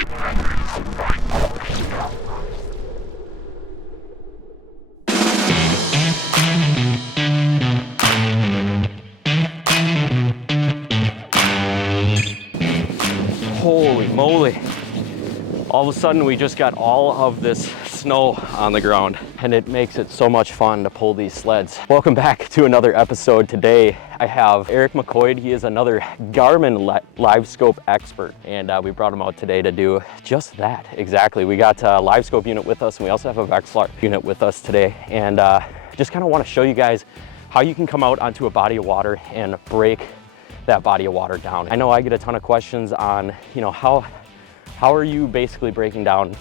Holy moly. All of a sudden we just got all of this snow on the ground, and it makes it so much fun to pull these sleds. Welcome back to another episode. Today I have Eric McQuoid. He is another Garmin Livescope expert, and we brought him out today to do just that. Exactly. We got a Livescope unit with us, and we also have a Vexilar unit with us today, and just kind of want to show you guys how you can come out onto a body of water and break that body of water down. I know I get a ton of questions on, you know, how are you basically breaking down,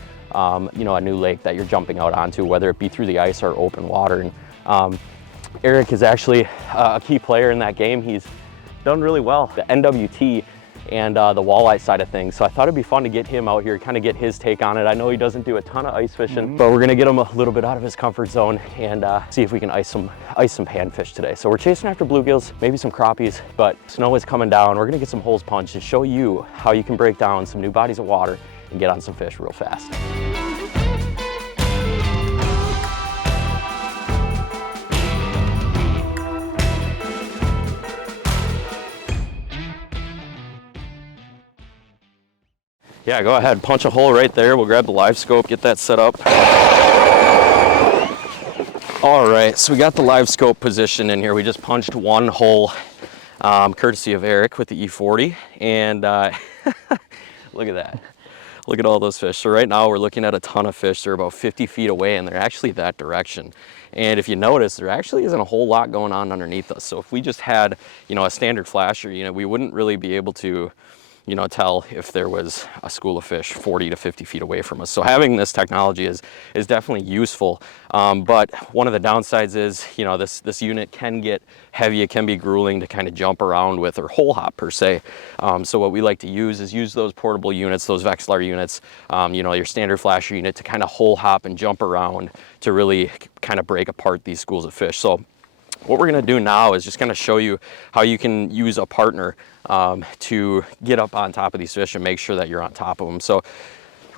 you know, a new lake that you're jumping out onto, whether it be through the ice or open water. And Eric is actually a key player in that game. He's done really well, the NWT and the walleye side of things. So I thought it'd be fun to get him out here, kind of get his take on it. I know he doesn't do a ton of ice fishing, but we're gonna get him a little bit out of his comfort zone and see if we can ice some panfish today. So we're chasing after bluegills, maybe some crappies, but snow is coming down. We're gonna get some holes punched and show you how you can break down some new bodies of water and get on some fish real fast. Yeah, go ahead, punch a hole right there. We'll grab the Livescope, get that set up. All right, so we got the Livescope position in here. We just punched one hole, courtesy of Eric with the E40. And look at that. Look at all those fish. So right now we're looking at a ton of fish. They're about 50 feet away, and they're actually that direction. And if you notice, there actually isn't a whole lot going on underneath us. So if we just had, you know, a standard flasher, you know, we wouldn't really be able to, you know, tell if there was a school of fish 40 to 50 feet away from us. So having this technology is definitely useful. But one of the downsides is, you know, this unit can get heavy. It can be grueling to kind of jump around with, or hole hop per se. So what we like to use those portable units, those Vexilar units, you know, your standard flasher unit, to kind of hole hop and jump around to really kind of break apart these schools of fish. So what we're gonna do now is just kind of show you how you can use a partner to get up on top of these fish and make sure that you're on top of them. So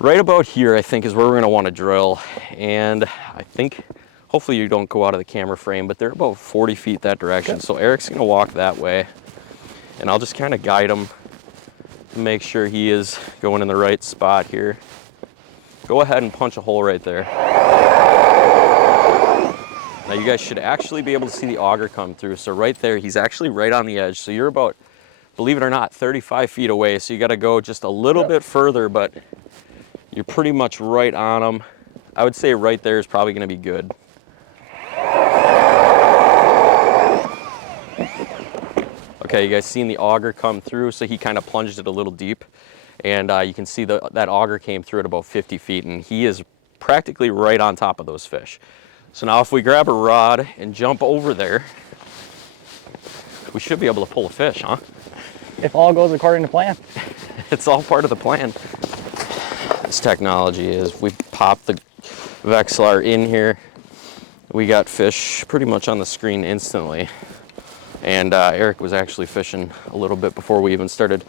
right about here, I think, is where we're gonna wanna drill. And I think, hopefully you don't go out of the camera frame, but they're about 40 feet that direction. So Eric's gonna walk that way, and I'll just kind of guide him to make sure he is going in the right spot here. Go ahead and punch a hole right there. Now you guys should actually be able to see the auger come through. So right there, he's actually right on the edge. So you're about, believe it or not, 35 feet away. So you got to go just a little bit further, but you're pretty much right on him. I would say right there is probably going to be good. Okay, you guys seen the auger come through? So he kind of plunged it a little deep, and you can see that auger came through at about 50 feet, and he is practically right on top of those fish. So now if we grab a rod and jump over there, we should be able to pull a fish, huh? If all goes according to plan. It's all part of the plan. This technology is, we pop the Vexilar in here. We got fish pretty much on the screen instantly. And Eric was actually fishing a little bit before we even started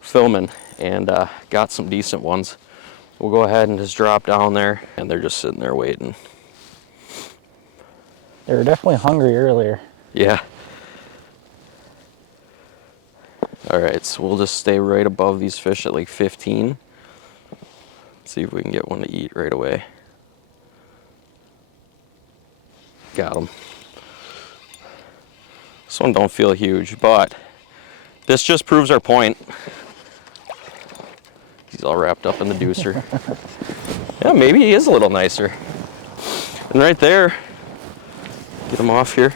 filming, and got some decent ones. We'll go ahead and just drop down there, and they're just sitting there waiting. They were definitely hungry earlier. Yeah. All right, so we'll just stay right above these fish at like 15. See if we can get one to eat right away. Got him. This one don't feel huge, but this just proves our point. He's all wrapped up in the deucer. Yeah, maybe he is a little nicer. And right there, get him off here.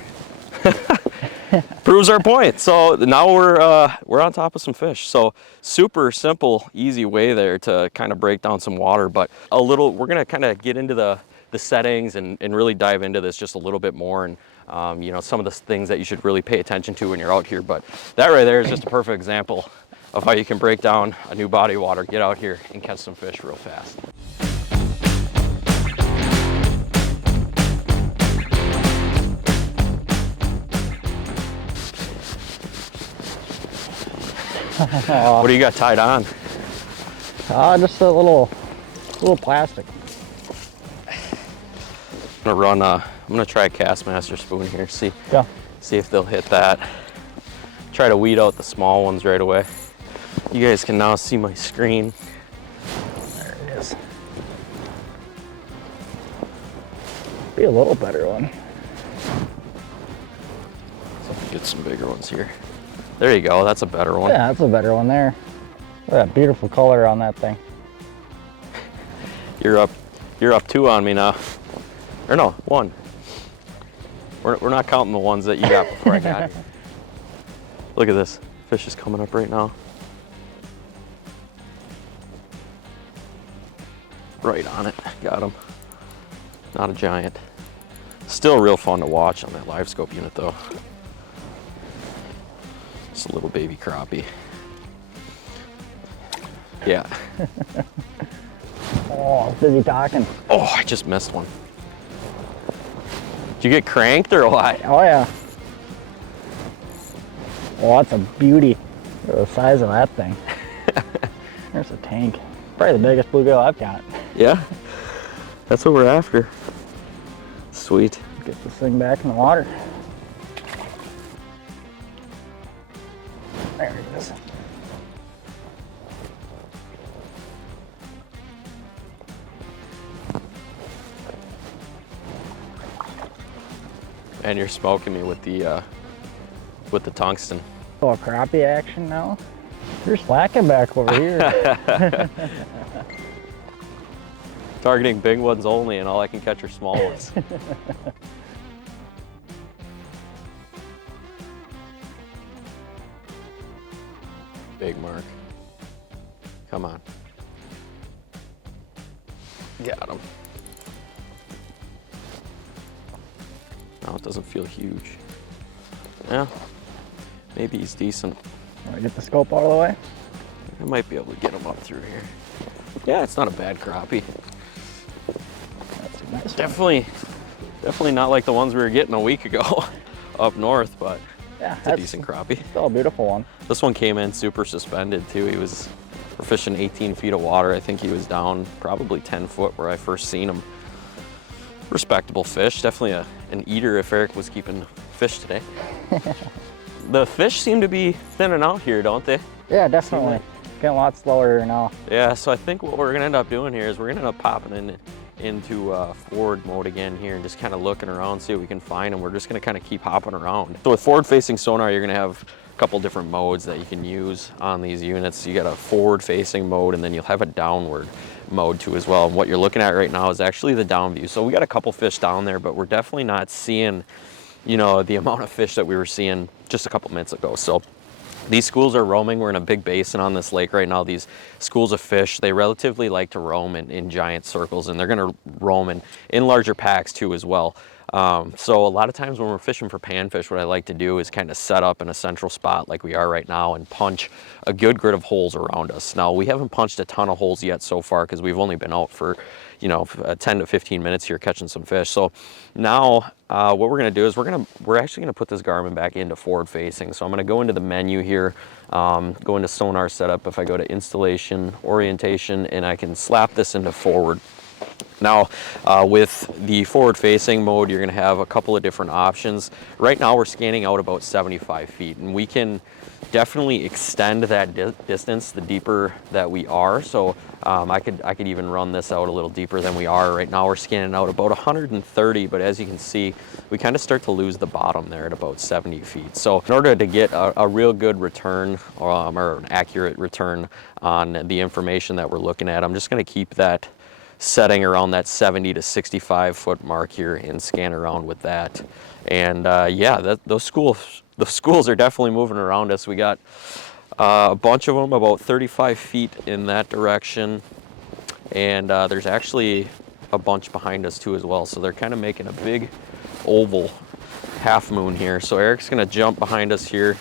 Proves our point. So now we're on top of some fish. So super simple, easy way there to kind of break down some water, but we're gonna kind of get into the settings and really dive into this just a little bit more, and you know, some of the things that you should really pay attention to when you're out here. But that right there is just a perfect example of how you can break down a new body of water, get out here and catch some fish real fast. What do you got tied on? Just a little plastic. I'm gonna try a Castmaster spoon here, see Yeah. if they'll hit that. Try to weed out the small ones right away. You guys can now see my screen. There it is. Be a little better one. Get some bigger ones here. There you go, that's a better one. Yeah, that's a better one there. Look at that beautiful color on that thing. You're up 2 on me now. Or no, 1. We're not counting the ones that you got before I got here. Look at this. Fish is coming up right now. Right on it. Got him. Not a giant. Still real fun to watch on that Livescope unit though. Just a little baby crappie. Yeah. Oh, busy talking. Oh, I just missed one. Did you get cranked or what? Oh yeah. Oh, that's a beauty. Look at the size of that thing. There's a tank. Probably the biggest bluegill I've got. Yeah, that's what we're after. Sweet. Get this thing back in the water. There it is. And you're smoking me with the tungsten. Oh, crappie action now. You're slacking back over here. Targeting big ones only, and all I can catch are small ones. Big mark. Come on. Got him. No, it doesn't feel huge. Yeah, maybe he's decent. Want to get the scope out of the way? I might be able to get him up through here. Yeah, it's not a bad crappie. That's a nice Definitely not like the ones we were getting a week ago up north, but yeah, it's a decent crappie. Still a beautiful one. This one came in super suspended too. We're fishing 18 feet of water. I think he was down probably 10 foot where I first seen him. Respectable fish, definitely an eater if Eric was keeping fish today. The fish seem to be thinning out here, don't they? Yeah, definitely. Getting a lot slower now. Yeah, so I think what we're gonna end up doing here is we're gonna end up popping into forward mode again here and just kind of looking around, see what we can find, and we're just gonna kind of keep hopping around. So with forward facing sonar, you're gonna have a couple different modes that you can use on these units. You got a forward facing mode, and then you'll have a downward mode too as well. And what you're looking at right now is actually the down view. So we got a couple fish down there, but we're definitely not seeing, you know, the amount of fish that we were seeing just a couple minutes ago. So these schools are roaming. We're in a big basin on this lake right now. These schools of fish, they relatively like to roam in giant circles, and they're gonna roam in larger packs too as well. So a lot of times when we're fishing for panfish, what I like to do is kind of set up in a central spot like we are right now and punch a good grid of holes around us. Now, we haven't punched a ton of holes yet so far because we've only been out for, you know, 10 to 15 minutes here catching some fish. So now what we're gonna do is we're actually gonna put this Garmin back into forward facing. So I'm gonna go into the menu here, go into sonar setup. If I go to installation, orientation, and I can slap this into forward. Now, with the forward-facing mode, you're going to have a couple of different options. Right now, we're scanning out about 75 feet, and we can definitely extend that distance the deeper that we are. So I could even run this out a little deeper than we are. Right now, we're scanning out about 130, but as you can see, we kind of start to lose the bottom there at about 70 feet. So in order to get a real good return or an accurate return on the information that we're looking at, I'm just going to keep that setting around that 70 to 65 foot mark here and scan around with that. And yeah, those schools are definitely moving around us. We got a bunch of them about 35 feet in that direction, and there's actually a bunch behind us too as well. So they're kind of making a big oval half moon here. So Eric's gonna jump behind us here,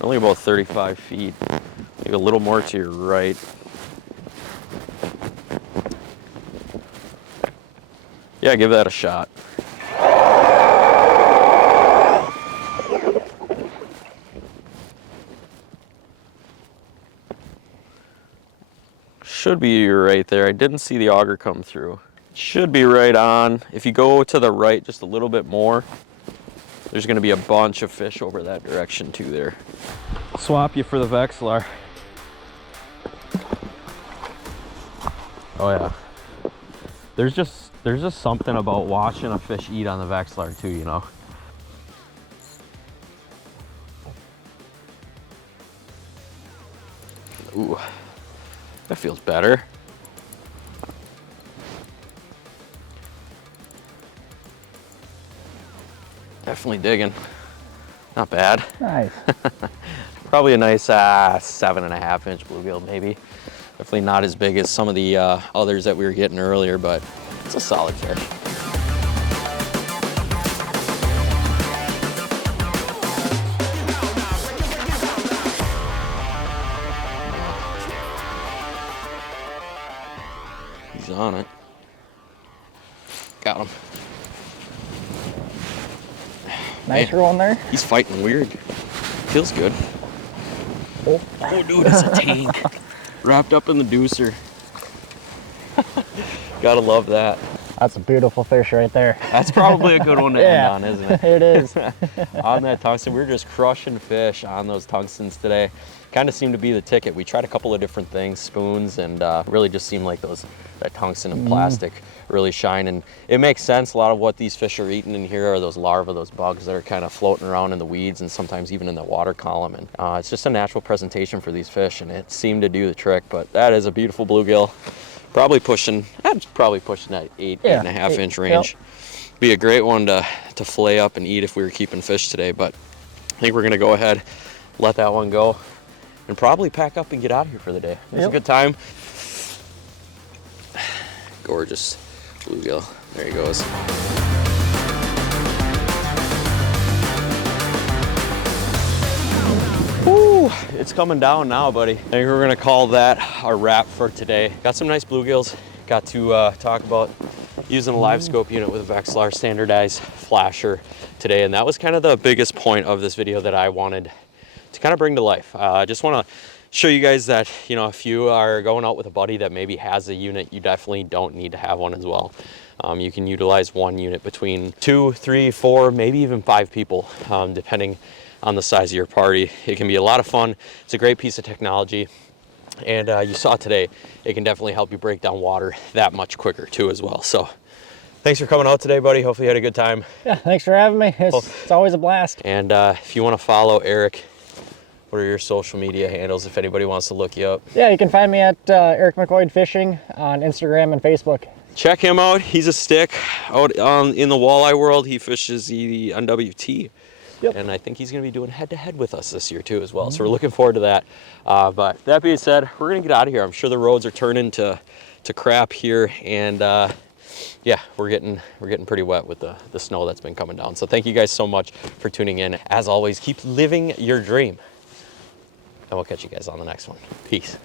only about 35 feet, maybe a little more to your right. Yeah, give that a shot. Should be right there. I didn't see the auger come through. Should be right on. If you go to the right just a little bit more, there's gonna be a bunch of fish over that direction too there. Swap you for the Vexilar. Oh yeah. There's just something about watching a fish eat on the Vexilar too, you know. Ooh, that feels better. Definitely digging. Not bad. Nice. Probably a nice 7.5 inch bluegill maybe. Definitely not as big as some of the others that we were getting earlier, but it's a solid fish. He's on it. Got him. Nice one there. He's fighting weird. Feels good. Oh, Oh dude, it's a tank. Wrapped up in the deucer. Gotta love that. that's a beautiful fish right there. That's probably a good one to end on, isn't it? It is. On that tungsten, we were just crushing fish on those tungstens today. Kind of seemed to be the ticket. We tried a couple of different things, spoons, and really just seemed like that tungsten and plastic really shine. And it makes sense. A lot of what these fish are eating in here are those larvae, those bugs that are kind of floating around in the weeds and sometimes even in the water column. And it's just a natural presentation for these fish, and it seemed to do the trick. But that is a beautiful bluegill. Probably pushing that 8.5 inch range. Yep. Be a great one to fillet up and eat if we were keeping fish today. But I think we're gonna go ahead, let that one go, and probably pack up and get out of here for the day. It was a good time. Gorgeous bluegill. There he goes. Woo, it's coming down now, buddy. I think we're gonna call that our wrap for today. Got some nice bluegills. Got to talk about using a Livescope unit with a Vexilar standardized flasher today, and that was kind of the biggest point of this video that I wanted to kind of bring to life. I just want to show you guys that, you know, if you are going out with a buddy that maybe has a unit, you definitely don't need to have one as well. You can utilize one unit between 2, 3, 4, maybe even 5 people, depending on the size of your party. It can be a lot of fun. It's a great piece of technology. And you saw today, it can definitely help you break down water that much quicker too as well. So thanks for coming out today, buddy. Hopefully you had a good time. Yeah, thanks for having me. It's always a blast. And if you want to follow Eric, what are your social media handles if anybody wants to look you up? Yeah, you can find me at Eric McQuoid Fishing on Instagram and Facebook. Check him out. He's a stick out in the walleye world. He fishes the NWT. Yep. And I think he's going to be doing head-to-head with us this year too as well. So we're looking forward to that. But that being said, we're going to get out of here. I'm sure the roads are turning to crap here, and yeah, we're getting pretty wet with the snow that's been coming down. So thank you guys so much for tuning in. As always, keep living your dream, and we'll catch you guys on the next one. Peace.